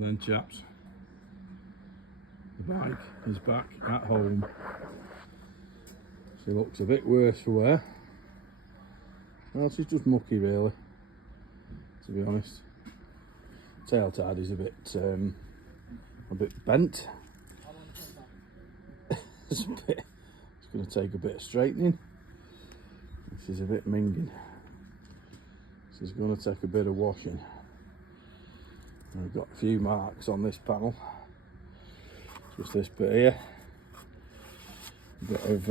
Well then, chaps, the bike is back at home. She looks a bit worse for wear. Well, she's just mucky really, to be honest. Tail tide is a bit bent. It's going to take a bit of straightening. This is a bit minging. This is going to take a bit of washing. And we've got a few marks on this panel. Just this bit here. Bit of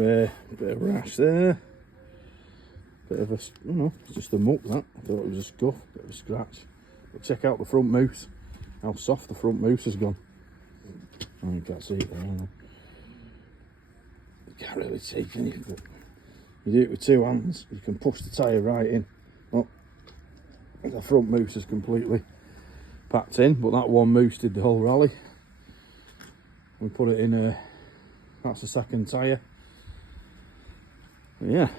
rash there. Bit of a, you know, it's just a muck that. I thought it was a scuff, bit of a scratch. But check out the front mousse. How soft the front mousse has gone. Oh, you can't see it there, you can't really see, can you? But you do it with two hands, you can push the tyre right in. Oh, the front mousse is completely packed in, but that one mousse did the whole rally. We put it in that's the second tyre. But yeah,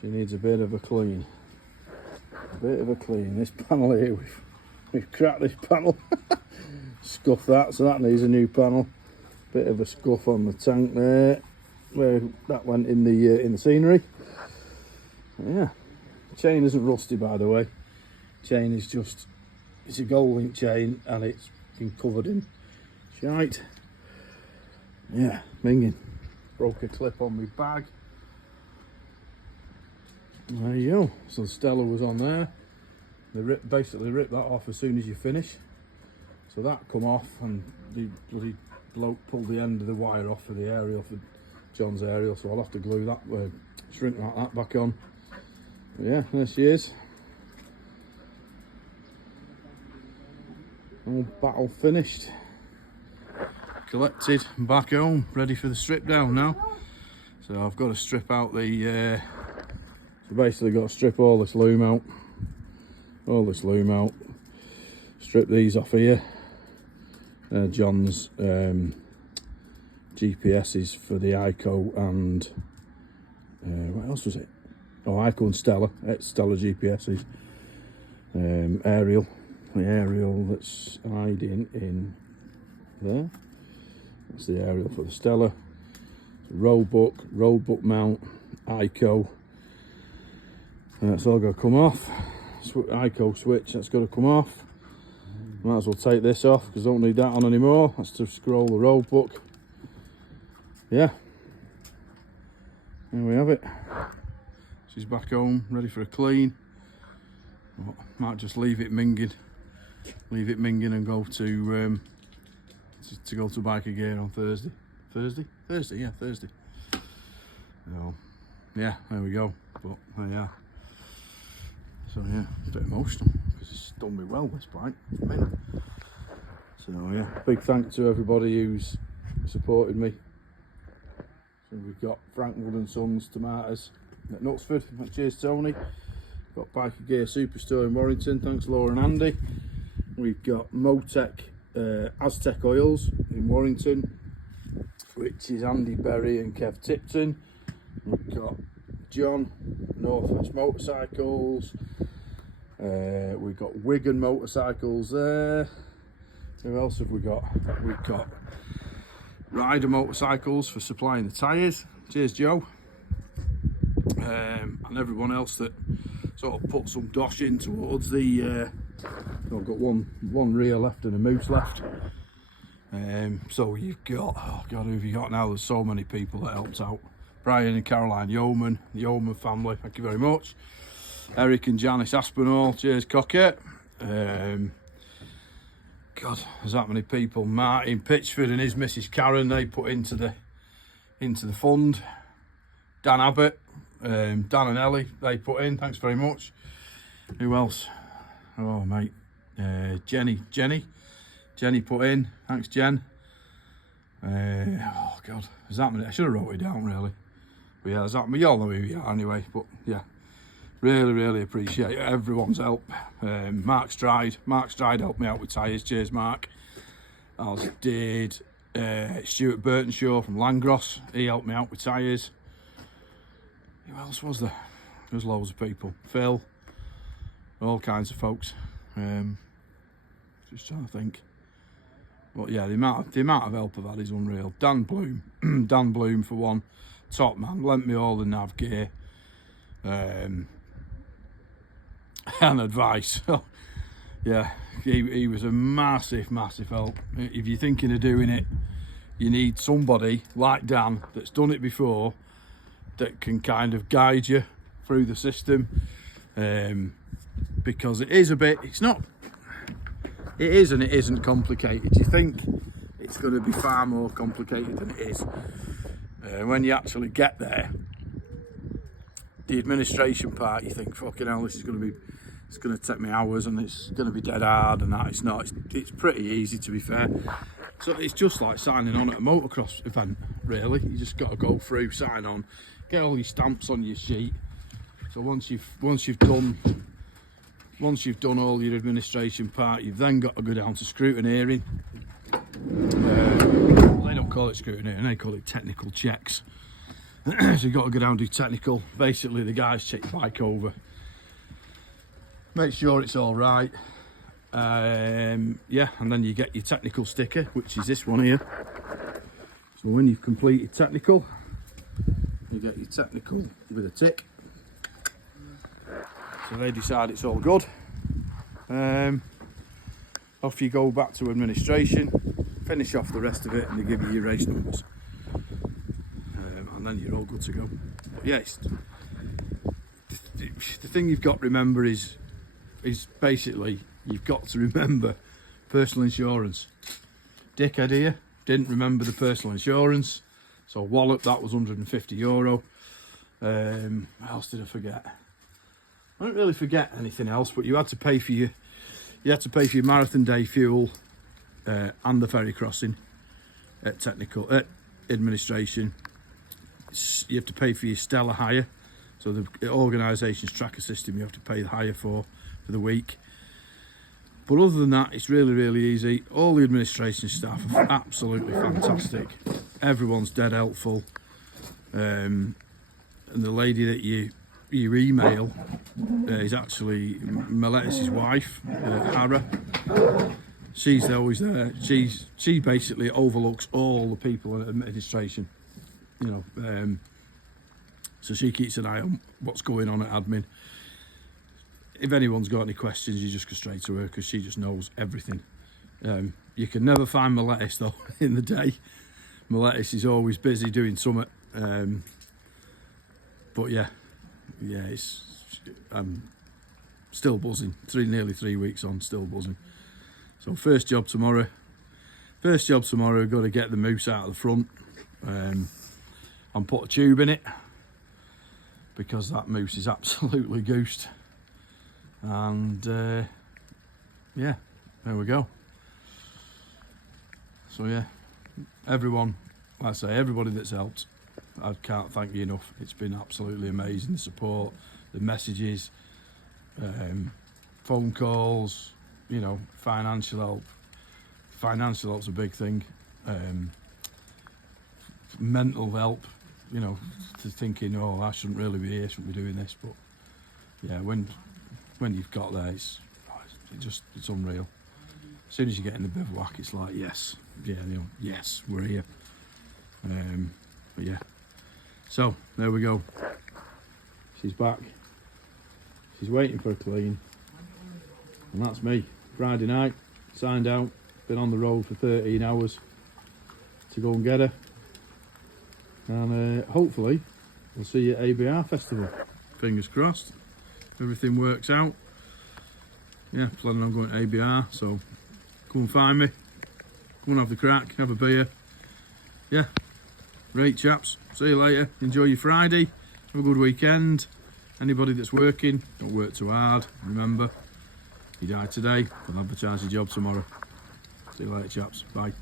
she needs a bit of a clean. A bit of a clean. This panel here, we've cracked this panel. Scuff that, so that needs a new panel. Bit of a scuff on the tank there, where that went in the scenery. Yeah, chain isn't rusty, by the way. Chain is just, it's a gold link chain and it's been covered in shite. Yeah, minging. Broke a clip on my bag. There you go. So the Stella was on there. They basically ripped that off as soon as you finish. So that come off, and the bloody bloke pulled the end of the wire off for the aerial, for John's aerial. So I'll have to glue that, shrink like that back on. But yeah, there she is. All battle finished. Collected and back home, ready for the strip down now. So I've got to strip out the so basically got to strip all this loom out, strip these off here. John's GPS's for the ICO and what else was it? Oh, ICO and Stella. It's Stella GPS's aerial. The aerial that's hiding in there. That's the aerial for the Stella. Roadbook mount, ICO. That's all got to come off. ICO switch, that's got to come off. Might as well take this off because I don't need that on anymore. That's to scroll the roadbook. Yeah. There we have it. She's back home, ready for a clean. Oh, might just leave it minging. Leave it minging and go to go to bike again on Thursday. Thursday, yeah, Thursday. So, yeah, there we go. But yeah. So yeah, a bit emotional because it's done me well, this bike. So yeah, big thanks to everybody who's supported me. So we've got Frank Wood & Sons Tomatoes at Knutsford. Cheers, Tony. Got Biker Gear Superstore in Warrington. Thanks, Laura and Andy. We've got Motec Aztec Oils in Warrington, which is Andy Berry and Kev Tipton. We've got John, Northwest Motorcycles. We've got Wigan Motorcycles there. Who else have we got? We've got Ryder Motorcycles for supplying the tyres. Cheers, Joe. And everyone else that sort of put some dosh in towards the I've got one rear left and a moose left. So you've got, oh god, who have you got now? There's so many people that helped out. Brian and Caroline Yeoman, the Yeoman family, thank you very much. Eric and Janice Aspinall, cheers, Cocket. God, there's that many people. Martin Pitchford and his Mrs. Karen, they put into the fund. Dan Abbott, Dan and Ellie, they put in, thanks very much. Who else? Oh mate, Jenny put in, thanks Jen. Oh god, there's that many. I should have wrote it down really. But yeah, there's that many. You all know who you are anyway. But yeah, really appreciate everyone's help. Mark Stride helped me out with tyres. Cheers, Mark. As did Stuart Burtonshaw from Langros. He helped me out with tyres. Who else was there? There's loads of people. Phil, all kinds of folks. Just trying to think. But yeah, the amount of help I've had is unreal. Dan Bloom, Dan Bloom for one, top man, lent me all the nav gear and advice. Yeah, he was a massive help. If you're thinking of doing it, you need somebody like Dan that's done it before, that can kind of guide you through the system, because it is a bit, it is and it isn't complicated. You think it's going to be far more complicated than it is. When you actually get there, the administration part, you think, fucking hell, this is going to be, it's going to take me hours and it's going to be dead hard, and that. It's not. It's pretty easy, to be fair. So it's just like signing on at a motocross event, really. You just got to go through, sign on, get all your stamps on your sheet. So once you've done all your administration part, you've then got to go down to scrutineering. They don't call it scrutineering, they call it technical checks. So you've got to go down and do technical. Basically, the guys check your bike over, make sure it's all right. Yeah, and then you get your technical sticker, which is this one here. So when you've completed technical, you get your technical with a tick. So they decide it's all good. Off you go back to administration, finish off the rest of it, and they give you your race numbers. And then you're all good to go. But yes, the thing you've got to remember is basically, you've got to remember personal insurance. Dickhead here didn't remember the personal insurance, so wallop, that was €150. What else did I forget? I don't really forget anything else, but you had to pay for your marathon day fuel and the ferry crossing at administration. You have to pay for your Stella hire, so the organisation's tracker system, you have to pay the hire for the week. But other than that, it's really easy. All the administration staff are absolutely fantastic. Everyone's dead helpful. And the lady that you email is actually Milettis' wife, Hara. She's always there. She basically overlooks all the people in administration, you know. So she keeps an eye on what's going on at admin. If anyone's got any questions, you just go straight to her, because she just knows everything. You can never find Milettis though in the day. Milettis is always busy doing something. But yeah, I'm still buzzing. Nearly 3 weeks on, still buzzing. So first job tomorrow. Got to get the moose out of the front and put a tube in it, because that moose is absolutely goosed. And yeah, there we go. So yeah, everyone, like I say, everybody that's helped, I can't thank you enough. It's been absolutely amazing. The support, the messages, phone calls, you know, financial help. Financial help's a big thing. Mental help, you know, to thinking, oh, I shouldn't really be here, shouldn't be doing this. But yeah, when you've got there, it's unreal. As soon as you get in the bivouac, it's like, yes, yeah, you know, yes, we're here. But yeah, so there we go. She's back. She's waiting for a clean, and that's me. Friday night, signed out, been on the road for 13 hours to go and get her, and hopefully we'll see you at ABR Festival. Fingers crossed, everything works out. Yeah, planning on going to ABR, so come and find me, come and have the crack, have a beer. Yeah, right chaps, see you later, enjoy your Friday, have a good weekend. Anybody that's working, don't work too hard, remember, you die today, we'll advertise your job tomorrow. See you later chaps, bye.